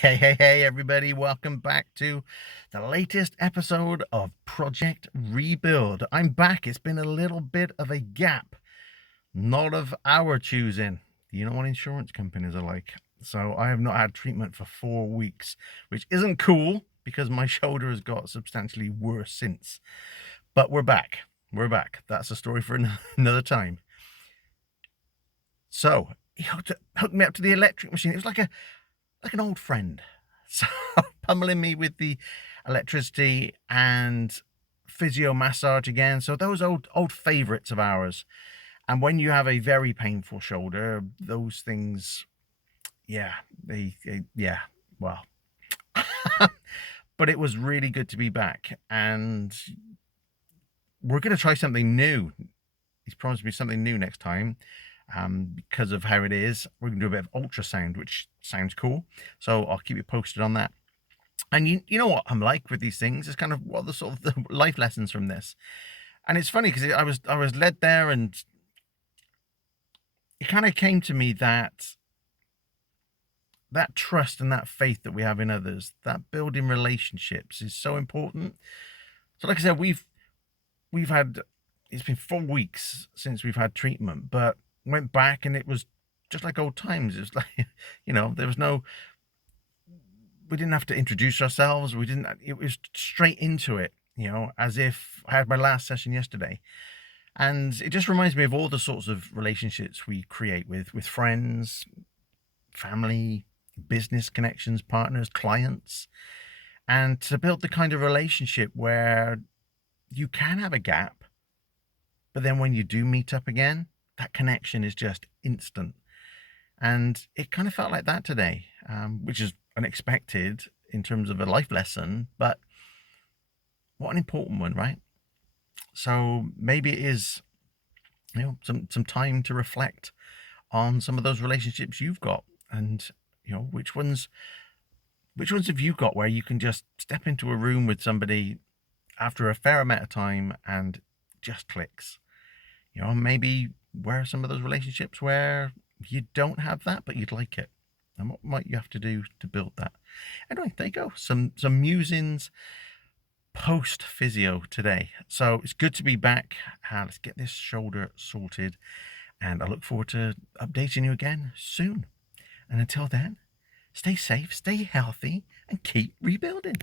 Hey, everybody. Welcome back to the latest episode of Project Rebuild. I'm back. It's been a little bit of a gap, not of our choosing. You know what insurance companies are like. So I have not had treatment for 4 weeks, which isn't cool because my shoulder has got substantially worse since. But we're back. We're back. That's a story for another time. So he hooked me up to the electric machine. It was like an old friend. So pummeling me with the electricity and physio massage again. So those old favorites of ours. And when you have a very painful shoulder, those things, yeah, yeah, well. But it was really good to be back. And we're going to try something new. He's promised me something new next time. Because of how it is, we're going to do a bit of ultrasound, which sounds cool. So I'll keep you posted on that. And you know what I'm like with these things. It's kind of what the sort of the life lessons from this. And it's funny because I was led there, and it kind of came to me that trust and that faith that we have in others, that building relationships is so important. So like I said, we've had, it's been 4 weeks since we've had treatment, but went back and it was just like old times. It was like, there was no, we didn't have to introduce ourselves. It was straight into it, as if I had my last session yesterday. And it just reminds me of all the sorts of relationships we create with friends, family, business connections, partners, clients, and to build the kind of relationship where you can have a gap, but then when you do meet up again, that connection is just instant. And it kind of felt like that today, which is unexpected in terms of a life lesson, but what an important one, right? So maybe it is, some time to reflect on some of those relationships you've got, and which ones have you got where you can just step into a room with somebody after a fair amount of time and just clicks. Maybe where are some of those relationships where you don't have that, but you'd like it, and what might you have to do to build that? Anyway, there you go. Some musings post physio today. So it's good to be back. Let's get this shoulder sorted, and I look forward to updating you again soon. And until then, stay safe, stay healthy, and keep rebuilding.